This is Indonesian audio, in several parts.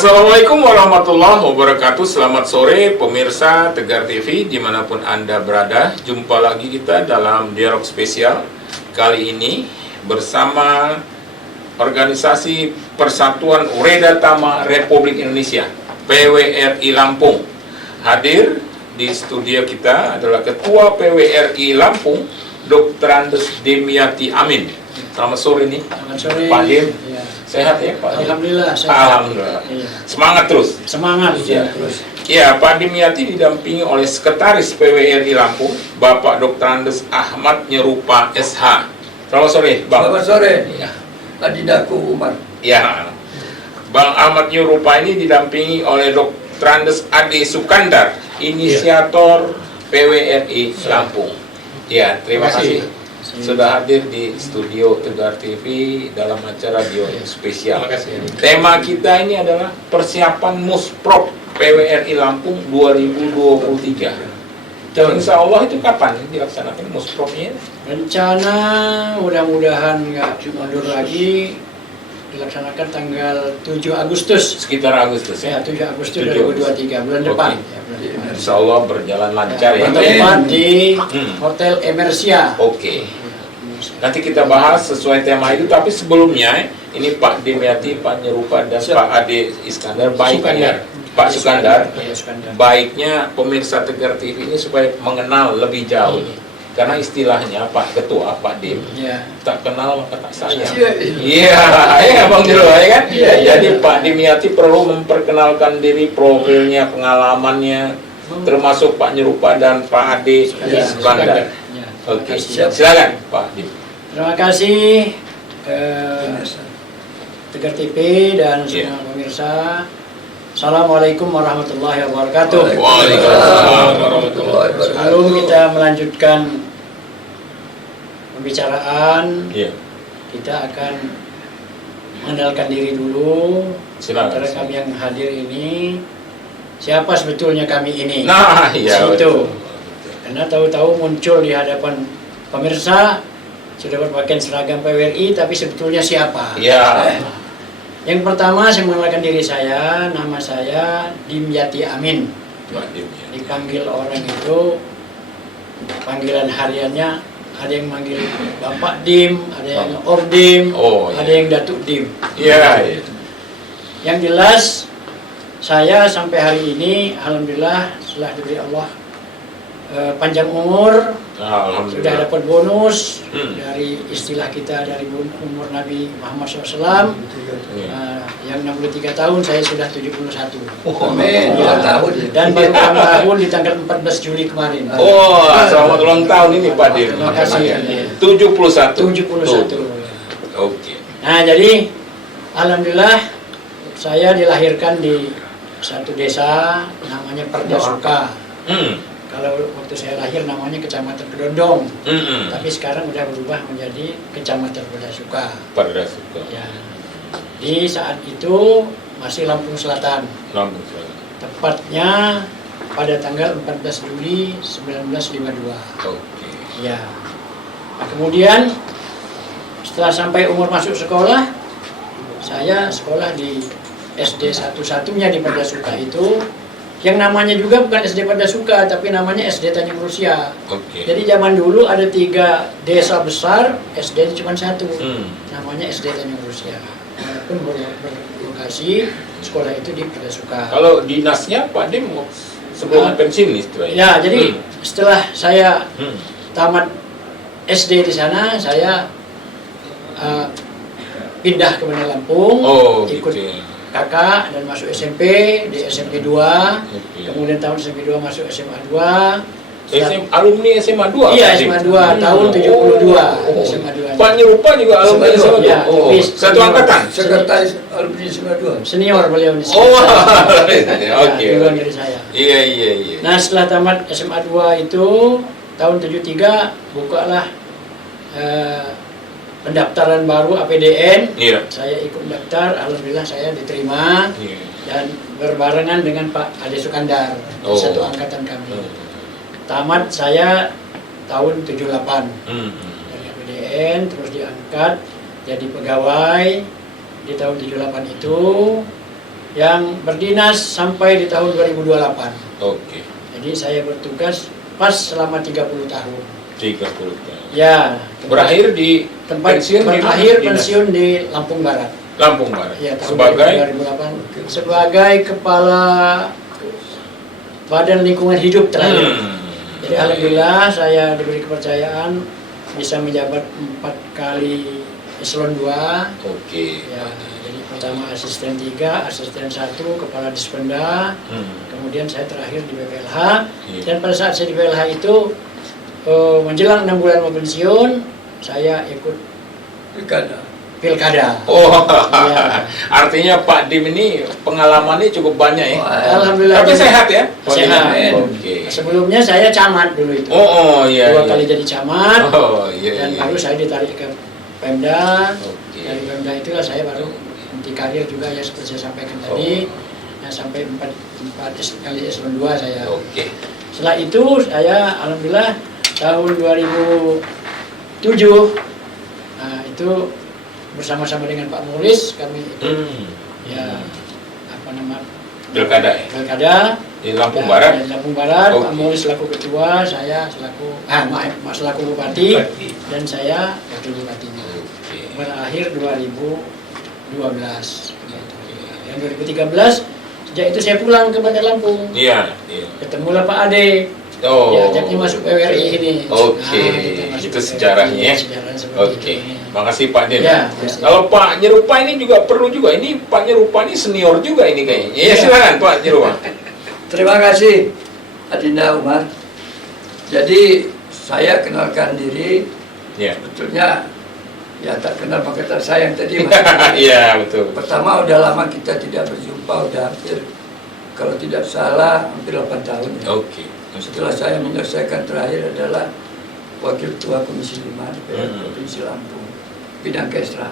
Assalamualaikum warahmatullahi wabarakatuh. Selamat sore pemirsa Tegar TV dimanapun Anda berada. Jumpa lagi kita dalam dialog spesial. Kali ini bersama Organisasi Persatuan Ureda Tama Republik Indonesia PWRI Lampung. Hadir di studio kita adalah Ketua PWRI Lampung, Dr. Andes Dimyati Amin. Selamat sore nih. Selamat sore. Pak Dim. Ya. Sehat ya Pak? Alhamdulillah sehat. Alhamdulillah. Iya. Semangat terus. Semangat Ya. terus. Ya, Pak Dimyati didampingi oleh Sekretaris PWRI Lampung, Bapak Dr. Andes Ahmad Nyerupa SH. Selamat sore, Bang. Selamat sore, Ya. Adindaku Umar. Ya. Bang Ahmad Nyerupa ini didampingi oleh Dr. Andes Ade Sukandar, inisiator PWRI Lampung. Ya, terima kasih sudah hadir di studio Tegar TV dalam acara dialog spesial. Tema kita ini adalah persiapan Musprop PWRI Lampung 2023. Insya Allah itu kapan dilaksanakan Muspropnya? Rencana mudah-mudahan nggak mundur lagi, dilaksanakan tanggal 7 Agustus. Sekitar Agustus Ya, ya. 7 Agustus 7 2023 bulan Oke. depan. Ya, bulan depan. Insya Allah berjalan lancar ya. Bertempat di Hmm. Hotel Emersia. Oke. Nanti kita bahas sesuai tema itu, tapi sebelumnya ini Pak Dimyati, Pak Nyerupa dan Pak Ade Iskandar baiknya Pak Sukandar, Ya, Sukandar. baiknya pemirsa Tegar TV ini supaya mengenal lebih jauh. Karena istilahnya Pak Ketua, Pak Dim, Ya. tak kenal maka tak sayang. Iya. Iya, ya Bang Jero, ya kan? Iya, iya. Jadi Pak Dimyati perlu memperkenalkan diri, profilnya, pengalamannya, termasuk Pak Nyerupa dan Pak Ade Iya, Sukandar. Ya. Oke, Siap. silakan Pak Dim. Terima kasih Tegar TV dan Iya. semua pemirsa. Assalamualaikum warahmatullahi wabarakatuh. Waalaikumsalam warahmatullahi Sebelum kita melanjutkan pembicaraan, Iya, kita akan mengenalkan diri dulu. silakan. Antara kami yang hadir ini, siapa sebetulnya kami ini? Nah, iya. Situ. betul. Karena tahu-tahu muncul di hadapan pemirsa sudah berpakaian seragam PWRI, tapi sebetulnya siapa? Iya. Yang pertama, saya mengenalkan diri saya. Nama saya Dimyati Amin. Pak Dim, ya. Dipanggil orang itu, panggilan hariannya ada yang manggil Bapak Dim, ada yang Om Dim, Oh, ada iya. yang Datuk Dim. Iya, iya. Yang jelas, saya sampai hari ini, alhamdulillah, setelah diberi Allah panjang umur, sudah Alhamdulillah. dapat bonus Hmm. dari istilah kita dari umur Nabi Muhammad SAW. Iya. Yang 63 tahun, saya sudah 71. Amin. Ya. 2 tahun. Dan baru ulang tahun di tanggal 14 Juli kemarin. Oh, selamat ulang tahun ini Pak Dim. Terima kasih. 71. 71. Tuh. Oke. Nah, jadi alhamdulillah saya dilahirkan di satu desa namanya Perdasuka. Kalau waktu saya lahir namanya Kecamatan Kedondong, tapi sekarang udah berubah menjadi Kecamatan Perdasuka. Pada suka. Ya. Di saat itu masih Lampung Selatan. Lampung Selatan. Tepatnya pada tanggal 14 Juli 1952. Oke. Ya. Nah, kemudian setelah sampai umur masuk sekolah, saya sekolah di SD satu-satunya di Perdasuka itu, yang namanya juga bukan SD Perdasuka, tapi namanya SD Tanjung Rusia. Oke. Jadi zaman dulu ada 3 desa besar, SD cuma 1, Hmm. namanya SD Tanjung Rusia. Walaupun berlokasi sekolah itu di Perdasuka. Kalau dinasnya Pak Dim sebelum pensiun nih istilahnya. Ya, jadi setelah saya Hmm. tamat SD di sana, saya pindah ke Bandar Lampung, Oh, ikut gitu. Ya. kakak dan masuk SMP, di SMP 2, Oke. kemudian tahun SMP 2 masuk SMA 2. Alumni SMA 2? Iya, Pak Dim? SMA 2, tahun 72, Oh. SMA 2. Pak Nyerupa juga alumni SMA SMA 2? Ya, Oh, tapi satu angkatan? Sekretaris alumni SMA 2. Senior beliau di sini. Oh, Ya, oke. duluan dari saya. Iya, iya, iya. Nah, setelah tamat SMA 2 itu, tahun 73, bukalah pendaftaran baru APDN. Iya. Saya ikut daftar, alhamdulillah saya diterima. Iya. Dan berbarengan dengan Pak Ade Sukandar, Oh. satu angkatan kami. Tamat saya tahun 78 dari APDN, terus diangkat jadi pegawai di tahun 78 itu. yang berdinas sampai di tahun 2028. Oke. Jadi saya bertugas pas selama 30 tahun. 30 tahun. Ya, Berakhir di tempat pensiun di mana? berakhir Dinas? pensiun di Lampung Barat. Lampung Barat. Ya, tahun Sebagai 2008 sebagai kepala Badan Lingkungan Hidup terakhir. Jadi alhamdulillah saya diberi kepercayaan bisa menjabat 4 kali eselon 2. Oke. Ya, jadi pertama asisten 3, asisten 1, kepala Dispenda, kemudian saya terakhir di BPLH. Iya. Dan pada saat saya di BPLH itu menjelang 6 bulan mau pensiun, saya ikut pilkada. Oh, Iya. artinya Pak Dim ini pengalamannya cukup banyak ya. Alhamdulillah. Tapi sehat ya? Sehat. Oke. Sebelumnya saya camat dulu itu. Oh, iya. 2 iya. kali jadi camat. Oh, iya. Dan iya. baru saya ditarik ke Pemda. Oke. Dari Pemda itulah saya baru di karir juga ya seperti saya sampaikan tadi. Ya, sampai 4 kali eselon 2 saya. Oke. Setelah itu saya alhamdulillah tahun 2007 itu bersama-sama dengan Pak Mulis kami ikut ya apa nama Pilkada ya? pilkada Di Lampung ya, Barat. di Lampung Barat. Oke. Pak Mulis selaku ketua, saya selaku selaku bupati dan saya wakil bupatinya. Oke. Berakhir 2012. Yang 2013 sejak itu saya pulang ke Bandar Lampung. Iya, iya. Ketemulah Pak Ade. Oh. Ya, ajaknya masuk PWRI ini. Oke, kita masuk itu PWRI, sejarahnya ya. sejarahnya seperti Oke, itu. makasih Pak Dim. Ya, Kalau Pak Nyerupa ini juga perlu juga. Ini Pak Nyerupa ini senior juga ini kayaknya. Ya, Ya. silakan Pak Nyerupa. Terima kasih Adinda Umar. Jadi saya kenalkan diri, Ya. sebetulnya ya tak kenal maka tak sayang tadi Mas. Iya, betul. Pertama udah lama kita tidak berjumpa, udah hampir kalau tidak salah hampir 8 tahun ya. Oke. Setelah saya menyelesaikan terakhir adalah Wakil Ketua Komisi 5 DPR Provinsi Lampung, bidang Kesra.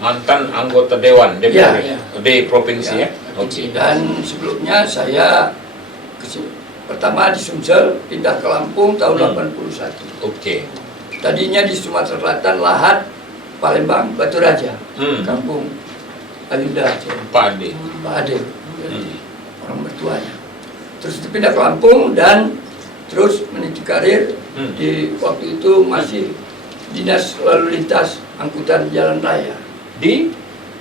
Mantan anggota Dewan DPR Ya. di provinsi ya. Ya. Oke. Dan sebelumnya saya pertama di Sumsel, pindah ke Lampung tahun 81. Oke. Tadinya di Sumatera Selatan, Lahat, Palembang, Batu Raja, kampung Alinda, Pak Ade. Pak Ade, jadi orang mertuanya. Terus pindah ke Lampung dan terus meniti karir. Di waktu itu masih Dinas Lalu Lintas Angkutan Jalan Raya Di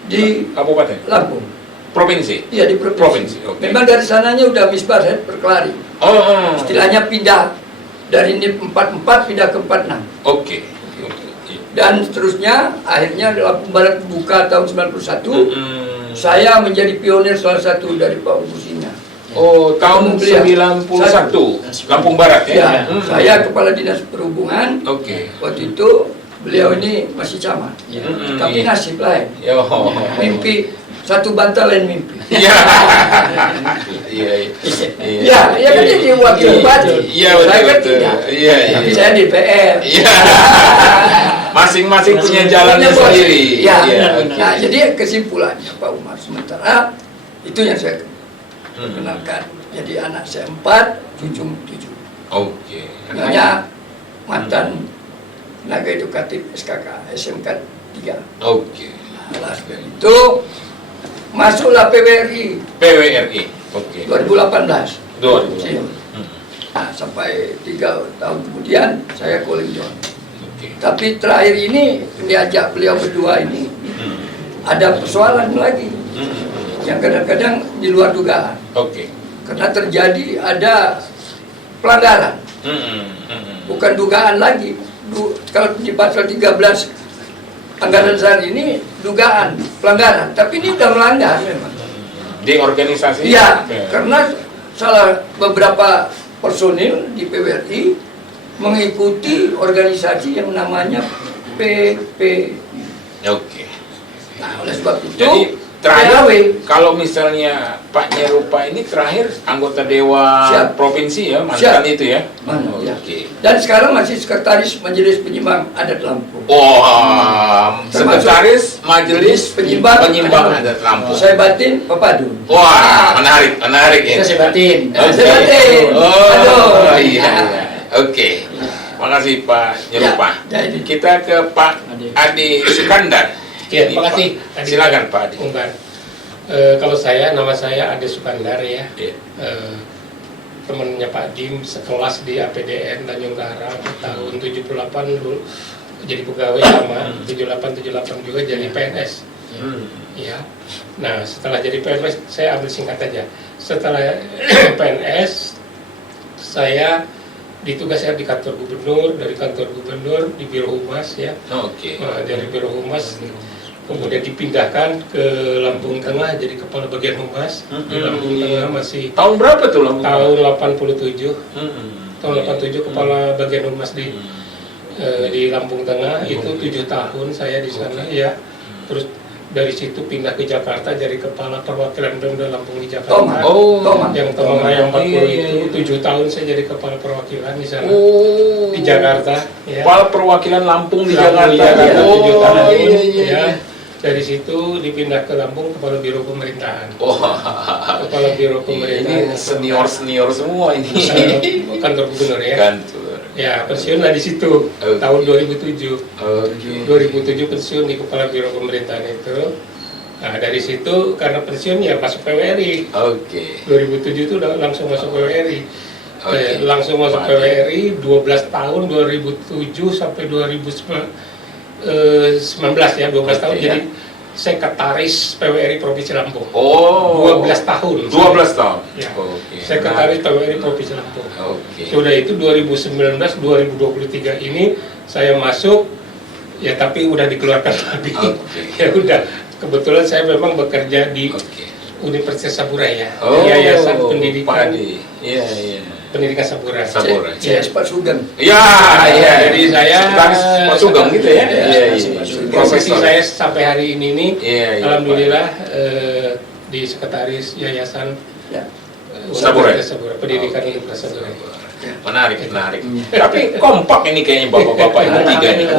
di kabupaten, Lampung. provinsi. Iya di provinsi. Provinsi, oke. Memang dari sananya udah misbar berkelari. Oh. Istilahnya pindah dari ini 44 pindah ke 46. Oke. Dan seterusnya akhirnya Lampung Barat buka tahun 91. Saya menjadi pionir salah satu dari Pak Busina. Oh, tahun Beliau. 91 Lampung Barat ya. Ya, saya Kepala Dinas Perhubungan. Oke. Waktu itu beliau ini masih camat. Ya. Tapi nasib lain. Yo. Mimpi satu bantal lain mimpi. Iya. Iya. Ya, ya kan jadi wakil bupati. Iya, Saya betul. kan betul. tidak. Iya, iya. Tapi saya DPR. Iya. Masing-masing punya jalannya Punya bos. sendiri. Ya, Iya, benar, oke. Nah, jadi kesimpulannya Pak Umar, sementara itu yang saya kenalkan. Jadi anak saya 4, cucu 7. Oke. Hanya mantan tenaga edukatif SKK, SMK 3. Oke. Nah, sebab itu masuklah PWRI PWRI. Oke. 2018. 2000. Nah, sampai 3 tahun kemudian saya calling down. Oke. Tapi terakhir ini diajak beliau berdua ini ada persoalan lagi yang kadang-kadang di luar dugaan. Oke. Karena terjadi ada pelanggaran, bukan dugaan lagi. Kalau di pasal 13 anggaran dasar ini dugaan pelanggaran, tapi ini udah melanggar memang. Di organisasi. Iya, Oke. karena salah beberapa personil di PWRI mengikuti organisasi yang namanya PPI. Oke. Nah, oleh sebab itu Jadi terakhir PAW. kalau misalnya Pak Nyerupa ini terakhir anggota Dewan Siap. Provinsi ya, mantan Siap. itu ya. Mana, ya. Oke. Dan sekarang masih sekretaris Majelis Penyimbang Adat Lampung. Wah, Termasuk sekretaris Majelis Penyimbang Adat Lampung. Saya batin Pepadun. Wah, menarik ya. Kita sebatin. Oke. Saya batin. Oh, Aduh. iya. Oke. Makasih Pak Nyerupa. Ya, jadi. Kita ke Pak Adi Sukandar. Ya, Jadi, terima kasih. Pak, silakan Pak Adi. Umbar. Kalau nama saya Ade Sukandar ya. Iya. Temennya Pak Dim sekelas di APDN Tanjung Karang tahun 78 dulu jadi pegawai lama, 78 juga jadi PNS. Ya. Nah, setelah jadi PNS saya ambil singkat aja. Setelah PNS saya ditugaskan di kantor gubernur, dari kantor gubernur di Biro Humas ya. Oke. Nah, dari Biro Humas kemudian dipindahkan ke Lampung Tengah jadi kepala bagian humas. Di Lampung Tengah masih Tahun berapa tuh Lampung? tahun 87. Tahun 87 kepala bagian humas di Lampung Tengah itu 7 tahun saya di sana ya. Terus dari situ pindah ke Jakarta jadi kepala perwakilan Pemda Lampung di Jakarta. Yang Tomang Raya 40 itu 7 tahun saya jadi kepala perwakilan di sana. Di Jakarta ya. Kepala perwakilan Lampung di Lampung Jakarta. di Jakarta 7 tahun. Iya. Ya. Dari situ dipindah ke Lampung kepala biro pemerintahan. Kepala biro Ini pemerintahan. senior semua ini. Kantor gubernur ya. Kantor. Ya pensiun lah di situ tahun 2007. 2007 pensiun di kepala biro pemerintahan itu. Nah dari situ karena pensiun ya masuk PWRI. 2007 itu udah langsung masuk PWRI. Langsung masuk PWRI 12 tahun 2007 sampai 2019 ya 12 tahun jadi sekretaris PWRI Provinsi Lampung. 12 tahun. 12 tahun. Ya. Sekretaris PWRI Provinsi Lampung. Sudah itu 2019 2023 ini saya masuk ya tapi udah dikeluarkan lagi. Ya udah kebetulan saya memang bekerja di Universitas Saburai ya. Yayasan Pendidikan. Iya. Pendidikan Saburai. Saya Pak Sugeng. Iya. Jadi saya Pak Sugeng gitu ya. Profesi saya sampai hari ini nih, alhamdulillah di sekretaris Yayasan Saburai. Pendidikan Universitas Saburai. Menarik. Tapi kompak ini kayaknya bapak-bapak ini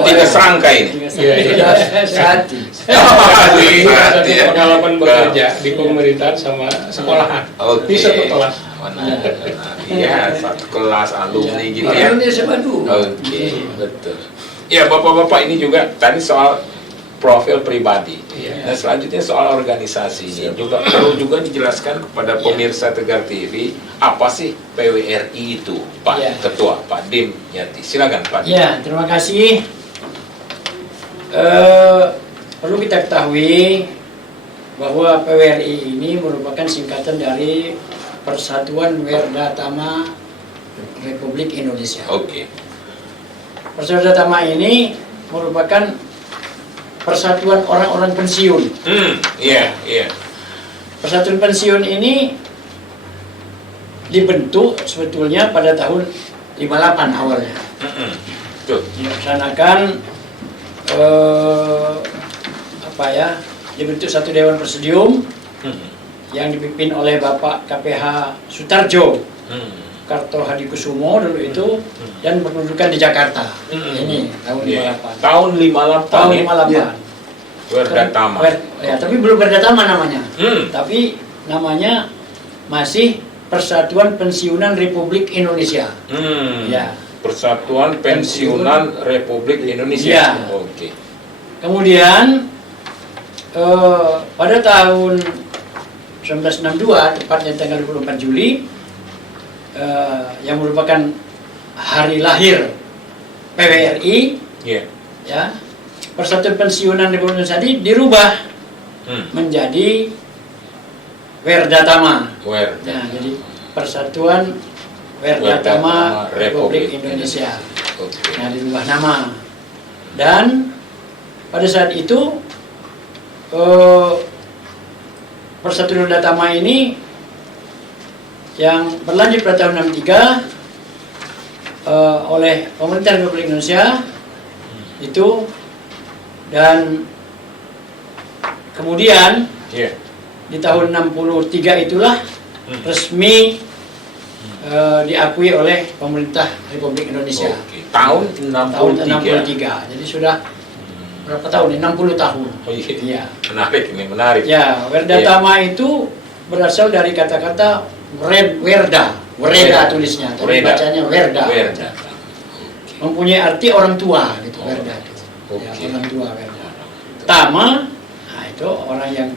tiga serangka ini. Iya. Sehati. Satu pengalaman bekerja di pemerintahan sama sekolahan. Di satu kelas. Iya, satu kelas alumni gitu ya. Alumni SMA dulu. Betul. Ya, bapak-bapak ini juga tadi soal profil pribadi. Nah, selanjutnya soal organisasi. Juga perlu juga dijelaskan kepada pemirsa Tegar TV, apa sih PWRI itu, Pak Ketua, Pak Dim Yati. Silakan, Pak Dim. Ya, terima kasih. Perlu kita ketahui bahwa PWRI ini merupakan singkatan dari Persatuan Werda Tama Republik Indonesia. Persatuan Werda Tama ini merupakan persatuan orang-orang pensiun. Persatuan pensiun ini dibentuk sebetulnya pada tahun 58 awalnya. Dilaksanakan dibentuk satu Dewan Presidium yang dipimpin oleh Bapak KPH Sutarjo Karto Hadikusumo dulu itu dan berkedudukan di Jakarta. Ini tahun 58. Tahun 58. Tahun 58. Werda Tama. Ya, tapi belum Werda Tama namanya. Tapi namanya masih Persatuan Pensiunan Republik Indonesia. Ya. Persatuan Pensiunan Republik Indonesia. Ya. Kemudian pada tahun 1962, tepatnya tanggal 24 Juli, yang merupakan hari lahir PWRI, ya, Persatuan Pensiunan Republik Indonesia ini dirubah menjadi Werda Tama. Nah, jadi Persatuan Werda Tama Republik Indonesia. Nah, dirubah nama. Dan pada saat itu Persatuan Werda Tama ini yang berlanjut pada tahun 63 oleh pemerintah Republik Indonesia itu, dan kemudian di tahun 63 itulah resmi diakui oleh pemerintah Republik Indonesia. Tahun 63. Jadi sudah berapa tahun? 60 tahun. Iya. Menarik. Ya, Werda Tama itu berasal dari kata-kata Werda tulisnya, tapi bacanya Werda. Mempunyai arti orang tua gitu, Werda itu. Ya, orang tua Werda. Tama, nah itu orang yang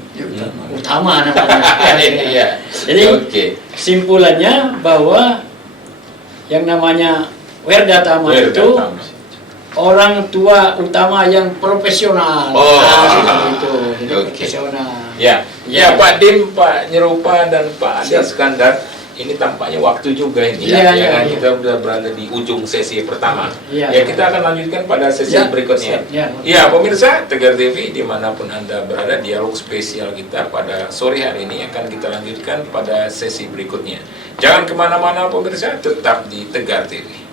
utama namanya. Iya. Jadi Oke. simpulannya bahwa yang namanya Werdatama itu Werdatama. orang tua utama yang profesional. Oh, seperti itu. Jadi oke. profesional. Ya, ya Pak Dim, Pak Nyerupa dan Pak Adi Iskandar, ini tampaknya waktu juga ini. Iya, ya, iya, kan? iya. Kita sudah berada di ujung sesi pertama. Iya. Ya, kita akan lanjutkan pada sesi Ya, berikutnya. ya. Ya, pemirsa Tegar TV dimanapun Anda berada, dialog spesial kita pada sore hari ini akan kita lanjutkan pada sesi berikutnya. Jangan kemana-mana pemirsa, tetap di Tegar TV.